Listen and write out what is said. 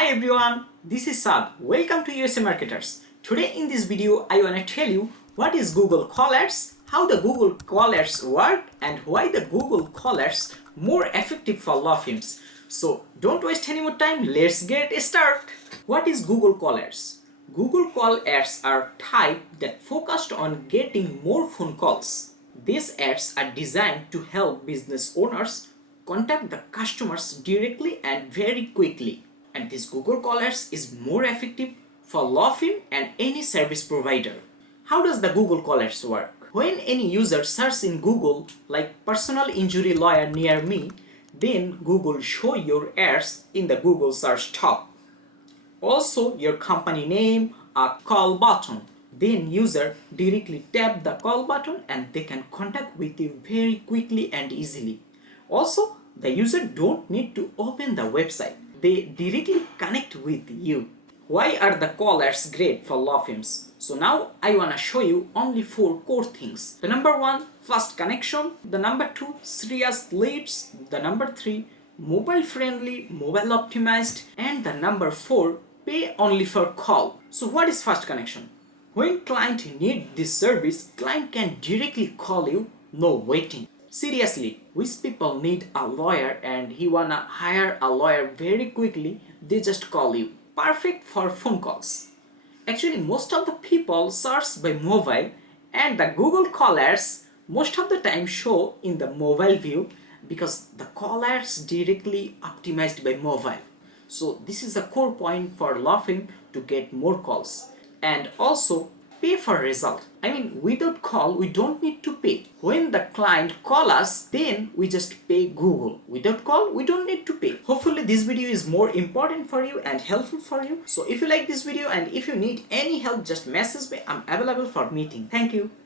Hi everyone, this is Saad. Welcome to USA Marketers. Today in this video, I want to tell you what is Google Callers, how the Google Callers work, and why the Google Callers more effective for law firms. So don't waste any more time, let's get started. What is Google Callers? Google Callers are type that focused on getting more phone calls. These ads are designed to help business owners contact the customers directly and very quickly. And this Google Callers is more effective for law firm and any service provider. How does the Google Callers work? When any user searches in Google like personal injury lawyer near me, then Google show your ads in the Google search top. Also your company name, a call button. Then user directly tap the call button and they can contact with you very quickly and easily. Also, the user don't need to open the website. They directly connect with you. Why are the callers great for law firms? So now I wanna show you only 4 core things. The number 1, fast connection. The number 2, serious leads. The number 3, mobile friendly, mobile optimized. And the number 4, pay only for call. So what is fast connection? When client need this service, client can directly call you, no waiting. Seriously, which people need a lawyer and he wanna hire a lawyer very quickly, they just call you. Perfect for phone calls. Actually, most of the people search by mobile and the Google callers most of the time show in the mobile view because the callers directly optimized by mobile. So this is a core point for law firm to get more calls. And also pay for result. I mean, without call, we don't need to pay. When the client call us, then we just pay Google. Without call, we don't need to pay. Hopefully this video is more important for you and helpful for you. So if you like this video and if you need any help, just message me. I'm available for meeting. Thank you.